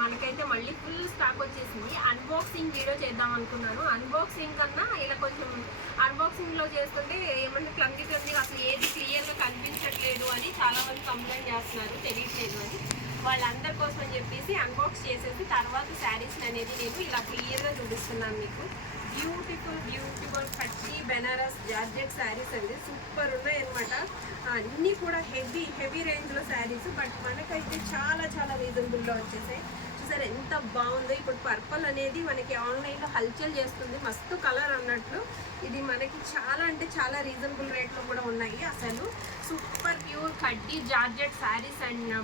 మనకైతే మళ్ళీ full stock వచ్చేసింది. అన్బాక్సింగ్ వీడియో చేద్దాం అనుకున్నాను. అన్బాక్సింగ్ కన్నా ఇలా కొంచెం అన్బాక్సింగ్లో చేస్తుంటే ఏమంటే క్లంజీ అసలు ఏది క్లియర్గా కనిపించట్లేదు అని చాలామంది కంప్లైంట్ చేస్తున్నారు, తెలియట్లేదు అని. వాళ్ళందరి కోసం అని చెప్పేసి అన్బాక్స్ చేసేసి తర్వాత శారీస్ అనేది నేను ఇలా క్లియర్గా చూపిస్తున్నాను మీకు. బ్యూటిఫుల్ పట్టి బెనారస్ జార్జెట్ శారీస్ అండి, సూపర్ ఉన్నాయి అనమాట. అన్నీ కూడా హెవీ రేంజ్లో శారీస్, బట్ మనకైతే చాలా రీజనబుల్లో వచ్చేసాయి. చూసారు ఎంత బాగుందో. ఇప్పుడు పర్పుల్ అనేది మనకి ఆన్లైన్లో హల్చల్ చేస్తుంది, మస్తు కలర్ అన్నట్లు. ఇది మనకి చాలా రీజనబుల్ రేట్లో కూడా ఉన్నాయి. అసలు సూపర్ ప్యూర్ కడ్డీ జార్జెట్ శారీస్ అండ్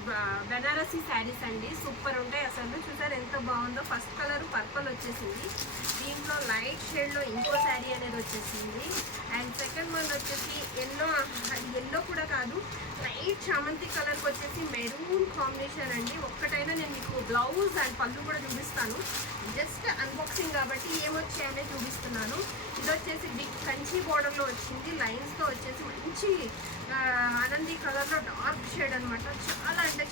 బెనారసీ శారీస్ అండి, సూపర్ ఉంటాయి అసలు. చూసారు ఎంత బాగుందో. ఫస్ట్ కలర్ పర్పుల్ వచ్చేసింది, దీంట్లో లైట్ షేడ్లో ఇంకో శారీ అనేది వచ్చేసింది. అండ్ సెకండ్ వన్ వచ్చేసి ఎల్లో కూడా కాదు, లైట్ చామంతి కలర్కి వచ్చేసి మెరూన్ కాంబినేషన్ అండి. ఒక్కటైనా నేను మీకు బ్లౌజ్ అండ్ పళ్ళు కూడా చూపిస్తాను. జస్ట్ అన్బాక్సింగ్ కాబట్టి ఏమొచ్చాయనే చూపిస్తున్నాను. ఇది వచ్చేసి బిగ్ కంచి బోర్డర్లో వచ్చింది, లైన్స్తో వచ్చేసి మంచి ఆనంది కలర్లో డార్క్ షేడ్ అనమాట.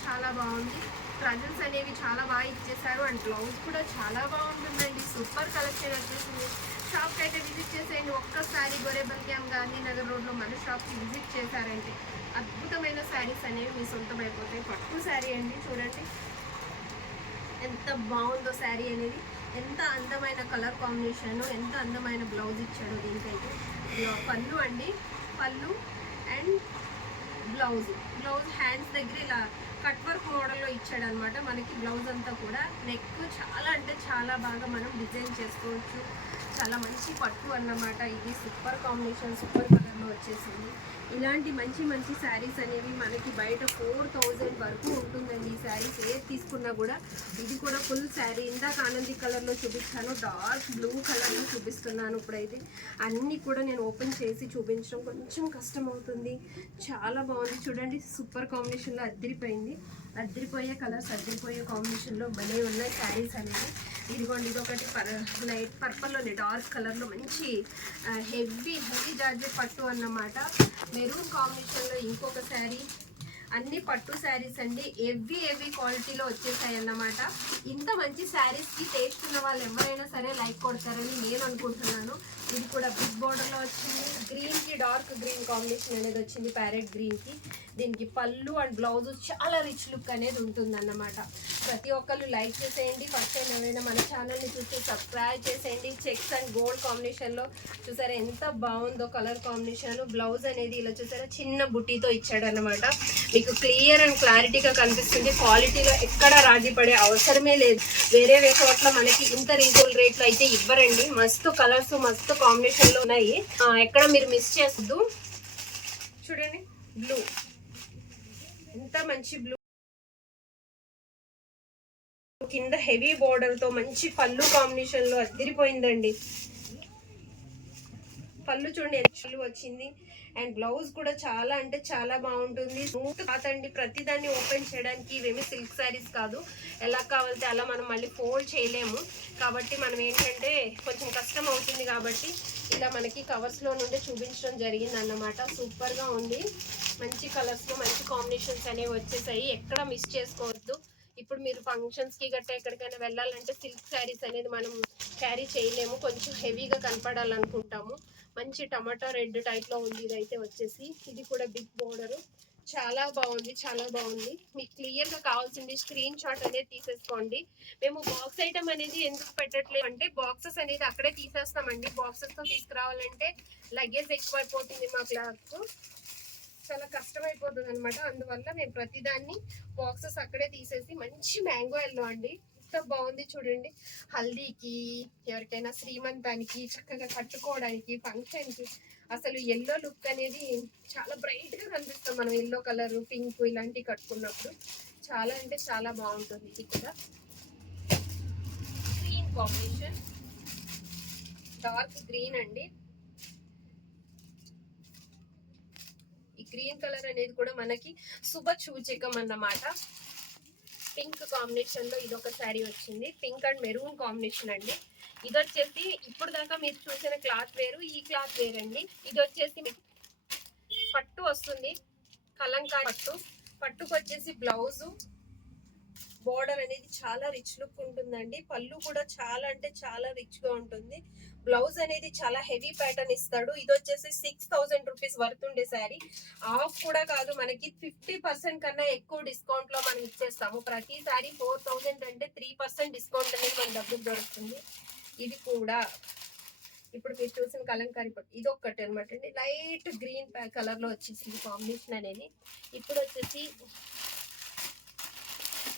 చాలా బాగుంది. ట్రజల్స్ అనేవి చాలా బాగా ఇచ్చేసారు అండ్ బ్లౌజ్ కూడా చాలా బాగుంటుందండి. సూపర్ కలెక్షన్ వచ్చేసింది. షాప్కి అయితే విజిట్ చేసేయండి ఒక్కసారి. గోరేబల్గ్యామ్ గాంధీనగర్ రోడ్లో మన షాప్కి విజిట్ చేశారంటే అద్భుతమైన శారీస్ అనేవి మీ సొంతం అయిపోతాయి. పట్టు శారీ అండి, చూడండి ఎంత బాగుందో శారీ అనేది. ఎంత అందమైన కలర్ కాంబినేషన్, ఎంత అందమైన బ్లౌజ్ ఇచ్చాడో దీనికైతే. పళ్ళు అండి, పళ్ళు అండ్ బ్లౌజ్ హ్యాండ్స్ దగ్గర ఇలా కట్ వర్క్ మోడల్లో ఇచ్చాడు అనమాట. మనకి బ్లౌజ్ అంతా కూడా నెక్ చాలా బాగా మనం డిజైన్ చేసుకోవచ్చు. చాలా మంచి పట్టు అన్నమాట. ఇది సూపర్ కాంబినేషన్, సూపర్ కలర్లో వచ్చేసింది. ఇలాంటి మంచి శారీస్ అనేవి మనకి బయట 4000 వరకు ఉంటుందండి. ఈ శారీస్ ఏది తీసుకున్నా కూడా. ఇది కూడా ఫుల్ శారీ. ఇందాక ఆనంది కలర్లో చూపించాను, డార్క్ బ్లూ కలర్లో చూపిస్తున్నాను. ఇప్పుడైతే అన్నీ కూడా నేను ఓపెన్ చేసి చూపించడం కొంచెం కష్టం అవుతుంది. చాలా బాగుంది చూడండి, సూపర్ కాంబినేషన్లో అద్దరిపోయే కలర్స్, అద్దరిపోయే కాంబినేషన్లో భలే ఉన్నాయి శారీస్ అనేవి. ఇదిగోండి, ఇదొకటి లైట్ పర్పల్లోనే డార్క్ కలర్లో మంచి హెవీ జార్జెట్ పట్టు అన్నమాట. మెరూన్ కాంబినేషన్లో ఇంకొక శారీ. అన్ని పట్టు శారీస్ అండి, హెవీ క్వాలిటీలో వచ్చేసాయి అన్నమాట. ఇంత మంచి శారీస్కి టేస్ట్ ఉన్న వాళ్ళు ఎవరైనా సరే లైక్ కొడతారని నేను అనుకుంటున్నాను. ఇది కూడా బిగ్ బోర్డర్లో వచ్చింది. గ్రీన్కి డార్క్ గ్రీన్ కాంబినేషన్ అనేది వచ్చింది, ప్యారెట్ గ్రీన్కి. దీనికి పళ్ళు అండ్ బ్లౌజ్ చాలా రిచ్ లుక్ అనేది ఉంటుందన్నమాట. ప్రతి ఒక్కళ్ళు లైక్ చేసేయండి. ఫస్ట్ టైం ఎవరైనా మన ఛానల్ని చూసి సబ్స్క్రైబ్ చేసేయండి. చెక్స్ అండ్ గోల్డ్ కాంబినేషన్లో చూసారా ఎంత బాగుందో కలర్ కాంబినేషన్. బ్లౌజ్ అనేది ఇలా చూసారా చిన్న బుట్టీతో ఇచ్చాడనమాట. మీకు క్లియర్ అండ్ క్లారిటీగా కనిపిస్తుంది. క్వాలిటీలో ఎక్కడ రాజీ పడే అవసరమే లేదు. వేరే చోట్ల మనకి ఇంత రీజనబుల్ రేట్లో అయితే ఇవ్వరండి. మస్తు కలర్స్, మస్తు కాంబినేషన్లో ఉన్నాయి. ఎక్కడ మీరు మిస్ చేసొద్దు. చూడండి బ్లూ, ఎంత మంచి బ్లూ, కింద హెవీ బోర్డర్తో మంచి పళ్ళు కాంబినేషన్లో అదిరిపోయిందండి. పళ్ళు చూడండి ఎంత వచ్చింది. అండ్ బ్లౌజ్ కూడా చాలా బాగుంటుంది. స్మూత్ కాదండి, ప్రతిదాన్ని ఓపెన్ చేయడానికి. ఇవేమి సిల్క్ శారీస్ కాదు, ఎలా కావాలంటే అలా మనం మళ్ళీ ఫోల్డ్ చేయలేము. కాబట్టి మనం ఏంటంటే కొంచెం కష్టం అవుతుంది. కాబట్టి ఇలా మనకి కవర్స్లో నుండి చూపించడం జరిగింది అన్నమాట. సూపర్గా ఉంది. మంచి కలర్స్లో మంచి కాంబినేషన్స్ అనేవి వచ్చేసాయి. ఎక్కడ మిస్ చేసుకోవద్దు. ఇప్పుడు మీరు ఫంక్షన్స్కి గట్టా ఎక్కడికైనా వెళ్ళాలంటే సిల్క్ శారీస్ అనేది మనం క్యారీ చేయలేము, కొంచెం హెవీగా కనపడాలనుకుంటాము. మంచి టమాటా రెడ్ టైప్లో ఉంది ఇదైతే వచ్చేసి. ఇది కూడా బిగ్ బోర్డర్, చాలా బాగుంది. మీకు క్లియర్గా కావాల్సింది స్క్రీన్ షాట్ అనేది తీసేసుకోండి. మేము బాక్స్ ఐటమ్ అనేది ఎందుకు పెట్టట్లేదు అంటే బాక్సెస్ అనేది అక్కడే తీసేస్తామండి. బాక్సెస్తో తీసుకురావాలంటే లగేజ్ ఎక్కువైపోతుంది మా క్లాత్కు, చాలా కష్టమైపోతుంది అనమాట. అందువల్ల మేము ప్రతిదాన్ని బాక్సెస్ అక్కడే తీసేసి మంచి మ్యాంగో ఎల్లో అండి, ఎంత బాగుంది చూడండి. హల్దీకి, ఎవరికైనా శ్రీమంతానికి చక్కగా కట్టుకోవడానికి, ఫంక్షన్కి అసలు ఎల్లో లుక్ అనేది చాలా బ్రైట్గా కనిపిస్తాం మనం. ఎల్లో కలర్, పింక్ ఇలాంటివి కట్టుకున్నప్పుడు చాలా బాగుంటుంది. ఇది కూడా గ్రీన్ కాంబినేషన్, డార్క్ గ్రీన్ అండి. ఈ గ్రీన్ కలర్ అనేది కూడా మనకి శుభ సూచకం అన్నమాట. పింక్ కాంబినేషన్ లో ఇదొక శారీ వచ్చింది, పింక్ అండ్ మెరూన్ కాంబినేషన్ అండి. ఇది వచ్చేసి ఇప్పుడు దాకా మీరు చూసిన క్లాత్ వేరు, ఈ క్లాత్ వేరండి. ఇది వచ్చేసి పట్టు వస్తుంది, కలంకారీ పట్టుకు వచ్చేసి బ్లౌజు, బోర్డర్ అనేది చాలా రిచ్ లుక్ ఉంటుందండి. పళ్ళు కూడా చాలా అంటే చాలా రిచ్ గా ఉంటుంది. బ్లౌజ్ అనేది చాలా హెవీ ప్యాటర్న్ ఇస్తాడు. ఇది వచ్చేసి 6000 రూపీస్ వర్త్ ఉండే శారీ. ఆఫ్ కూడా కాదు, మనకి 50% కన్నా ఎక్కువ డిస్కౌంట్ లో మనం ఇచ్చేస్తాము. ప్రతి శారీ 4000 అంటే 3% డిస్కౌంట్ అనేది మన డబ్బులు దొరుకుతుంది. ఇది కూడా ఇప్పుడు మీరు చూసిన కలంకారీ పట్టు ఇది ఒక్కటి అనమాట అండి. లైట్ గ్రీన్ కలర్ లో వచ్చేసింది కాంబినేషన్ అనేది. ఇప్పుడు వచ్చేసి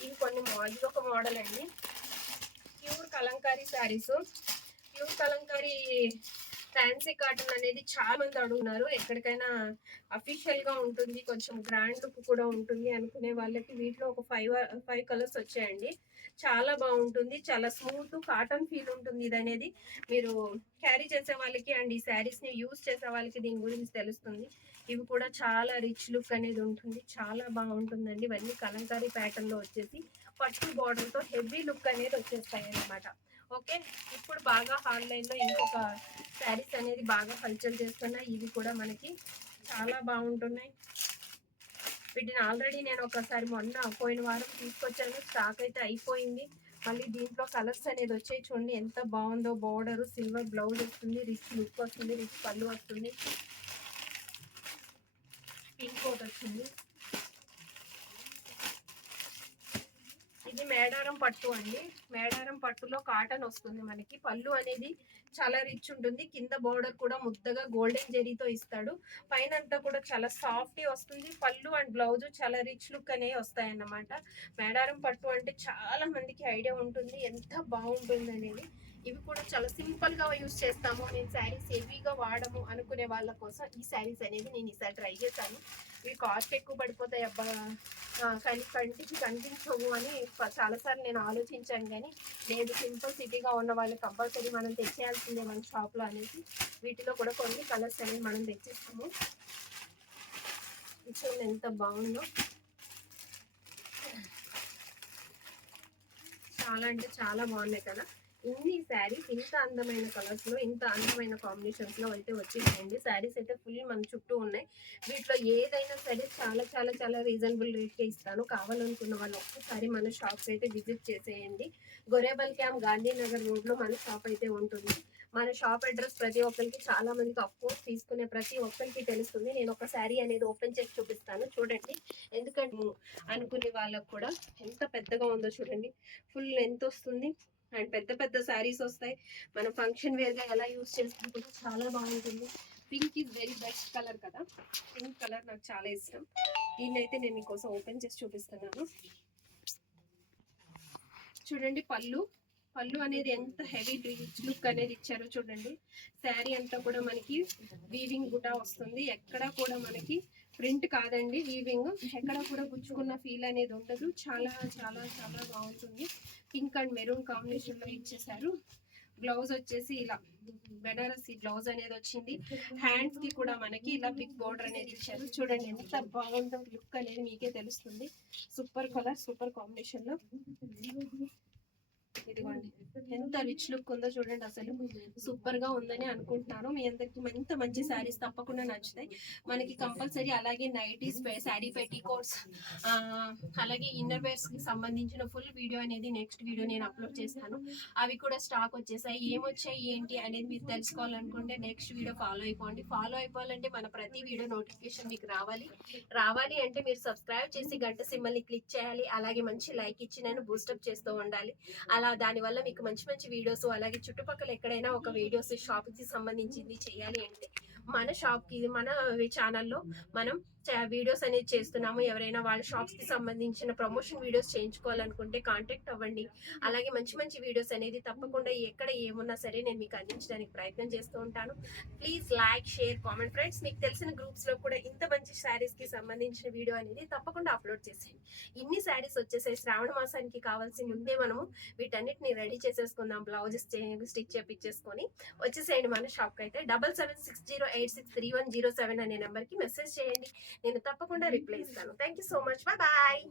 ఇవి కొన్ని ఇది ఒక మోడల్ అండి. Pure Kalamkari saris. Pure Kalamkari fancy cotton అనేది చాలా మంది అడుగుతున్నారు. ఎక్కడికైనా అఫీషియల్ గా ఉంటుంది, కొంచెం గ్రాండ్ లుక్ కూడా ఉంటుంది అనుకునే వాళ్ళకి వీటిలో ఒక 5 కలర్స్ వచ్చాయండి. చాలా బాగుంటుంది, చాలా స్మూత్ కాటన్ ఫీల్ ఉంటుంది. ఇది అనేది మీరు క్యారీ చేసే వాళ్ళకి అండ్ ఈ శారీస్ ని యూజ్ చేసే వాళ్ళకి దీని గురించి తెలుస్తుంది. ఇవి కూడా చాలా రిచ్ లుక్ అనేది ఉంటుంది, చాలా బాగుంటుందండి. ఇవన్నీ కలంకారీ ప్యాటర్న్ లో వచ్చేసి పట్టు బార్డర్ తో హెవీ లుక్ అనేది వచ్చేస్తాయి అన్నమాట. ఓకే, ఇప్పుడు బాగా ఆన్లైన్ లో ఇంకొక శారీస్ అనేది బాగా హల్చల్ చేస్తున్నాయి. ఇవి కూడా మనకి చాలా బాగుంటున్నాయి. వీటిని ఆల్రెడీ నేను ఒకసారి పోయిన వారం తీసుకొచ్చాను, స్టాక్ అయితే అయిపోయింది. మళ్ళీ దీంట్లో కలర్స్ అనేది వచ్చాయి. చూడండి ఎంత బాగుందో. బోర్డర్ సిల్వర్ బ్లౌజ్ వస్తుంది, రిచ్ లుక్ వస్తుంది, రిచ్ పళ్ళు వస్తుంది, పింక్ కోట్ వచ్చింది. ఇది మేడారం పట్టు అండి. మేడారం పట్టులో కాటన్ వస్తుంది మనకి. పళ్ళు అనేది చాలా రిచ్ ఉంటుంది. కింద బోర్డర్ కూడా ముద్దగా గోల్డెన్ జెరీతో ఇస్తాడు. పైన అంతా కూడా చాలా సాఫ్ట్ వస్తుంది. పళ్ళు అండ్ బ్లౌజ్ చాలా రిచ్ లుక్ అనేవి వస్తాయి అన్నమాట. మేడారం పట్టు అంటే చాలా మందికి ఐడియా ఉంటుంది ఎంత బాగుంటుంది అనేది. ఇవి కూడా చాలా సింపుల్ గా యూజ్ చేస్తాము. నేను శారీస్ హెవీగా వాడము అనుకునే వాళ్ళ కోసం ఈ శారీస్ అనేది నేను ఈసారి ట్రై చేశాను. ఇవి కాస్ట్ ఎక్కువ పడిపోతాయి అబ్బా, కానీ కంటికి కనిపించవు అని చాలాసార్లు నేను ఆలోచించాను. కానీ లేదు, సింపుల్ సిటీగా ఉన్న వాళ్ళు కంపల్సరీ మనం తెచ్చేయాల్సిందే మన షాప్లో అనేసి వీటిలో కూడా కొన్ని కలర్స్ అనేవి మనం తెచ్చేస్తాము. చూడండి ఎంత బాగుందో. చాలా అంటే చాలా బాగున్నాయి కదా. ఇన్ని శారీస్ ఇంత అందమైన కలర్స్ లో, ఇంత అందమైన కాంబినేషన్స్ లో అయితే వచ్చేసాయండి. శారీస్ అయితే ఫుల్ మన చుట్టూ ఉన్నాయి. వీటిలో ఏదైనా సరే చాలా చాలా చాలా రీజనబుల్ రేట్కే ఇస్తాను. కావాలనుకున్న వాళ్ళు ఒక్కసారి మన షాప్స్ అయితే విజిట్ చేసేయండి. గొరేబల్ క్యాంప్ గాంధీనగర్ రోడ్ లో మన షాప్ అయితే ఉంటుంది. మన షాప్ అడ్రస్ ప్రతి ఒక్కరికి, చాలా మందికి అఫ్కోర్స్ తీసుకునే ప్రతి ఒక్కరికి తెలుస్తుంది. నేను ఒక శారీ అనేది ఓపెన్ చేసి చూపిస్తాను చూడండి. ఎందుకంటే అనుకునే వాళ్ళకు కూడా ఎంత పెద్దగా ఉందో చూడండి. ఫుల్ ఎంత వస్తుంది అండ్ పెద్ద పెద్ద శారీస్ వస్తాయి. మనం ఫంక్షన్ వేర్ గా ఎలా యూజ్ చేస్తాం కూడా చాలా బాగుంటుంది. Pink is very best colour కదా. పింక్ కలర్ నాకు చాలా ఇష్టం. దీన్ని అయితే నేను మీకోసం ఓపెన్ చేసి చూపిస్తున్నాను. చూడండి పళ్ళు అనేది ఎంత హెవీ రిచ్ లుక్ అనేది ఇచ్చారో చూడండి. శారీ అంతా కూడా మనకి వీవింగ్ గుటా వస్తుంది. ఎక్కడ కూడా మనకి ప్రింట్ కాదండి, వీవింగ్. ఎక్కడ కూడా గుచ్చుకున్న ఫీల్ అనేది ఉండదు. చాలా చాలా చాలా బాగుంటుంది. పింక్ అండ్ మెరూన్ కాంబినేషన్ లో ఇచ్చేసారు. బ్లౌజ్ వచ్చేసి ఇలా బెనారసి బ్లౌజ్ అనేది వచ్చింది. హ్యాండ్స్ కి కూడా మనకి ఇలా బిగ్ బోర్డర్ అనేది ఇచ్చారు. చూడండి ఎంత బాగుందో లుక్ అనేది మీకే తెలుస్తుంది. సూపర్ కలర్, సూపర్ కాంబినేషన్ లో. ఇదిగోండి ఎంత రిచ్ లుక్ ఉందో చూడండి. అసలు సూపర్ గా ఉందని అనుకుంటున్నాను. మీ అందరికి ఎంత మంచి శారీస్ తప్పకుండా నచ్చుతాయి మనకి కంపల్సరీ. అలాగే నైటీస్, శారీ పెట్టికోట్స్, అలాగే ఇన్నర్ వేర్స్ కి సంబంధించిన ఫుల్ వీడియో అనేది నెక్స్ట్ వీడియో నేను అప్లోడ్ చేస్తాను. అవి కూడా స్టాక్ వచ్చేసాయి. ఏమొచ్చాయి ఏంటి అనేది మీరు తెలుసుకోవాలనుకుంటే నెక్స్ట్ వీడియో ఫాలో అయిపోండి. ఫాలో అయిపోవాలంటే మన ప్రతి వీడియో నోటిఫికేషన్ మీకు రావాలి అంటే మీరు సబ్స్క్రైబ్ చేసి గంట సింబల్ ని క్లిక్ చేయాలి. అలాగే మంచి లైక్ ఇచ్చి నేను బూస్టప్ చేస్తూ ఉండాలి. అలా దానివల్ల మీకు మంచి మంచి వీడియోస్, అలాగే చుట్టుపక్కల ఎక్కడైనా ఒక వీడియోస్ షాప్ కి సంబంధించింది చేయాలి అంటే మన షాప్ కి, మన ఛానల్లో మనం వీడియోస్ అనేది చేస్తున్నాము. ఎవరైనా వాళ్ళ షాప్స్ కి సంబంధించిన ప్రమోషన్ వీడియోస్ చేయించుకోవాలనుకుంటే కాంటాక్ట్ అవ్వండి. అలాగే మంచి మంచి వీడియోస్ అనేది తప్పకుండా ఎక్కడ ఏమున్నా సరే నేను మీకు అందించడానికి ప్రయత్నం చేస్తూ ఉంటాను. Please like, share, comment. Friends, మీకు తెలిసిన గ్రూప్స్ లో కూడా ఇంత మంచి శారీస్ కి సంబంధించిన వీడియో అనేది తప్పకుండా అప్లోడ్ చేసేయండి. ఇన్ని శారీస్ వచ్చేసాయి. శ్రావణ మాసానికి కావాల్సి ముందే మనము వీటన్నిటిని రెడీ చేసేసుకుందాం. బ్లౌజెస్ స్టిచ్ చేపించేసుకొని వచ్చేసేయండి మన షాప్ కి అయితే. 7760863107 అనే నెంబర్ కి మెసేజ్ చేయండి. నేను తప్పకుండా రిప్లై ఇస్తాను. Thank you so much. Bye bye.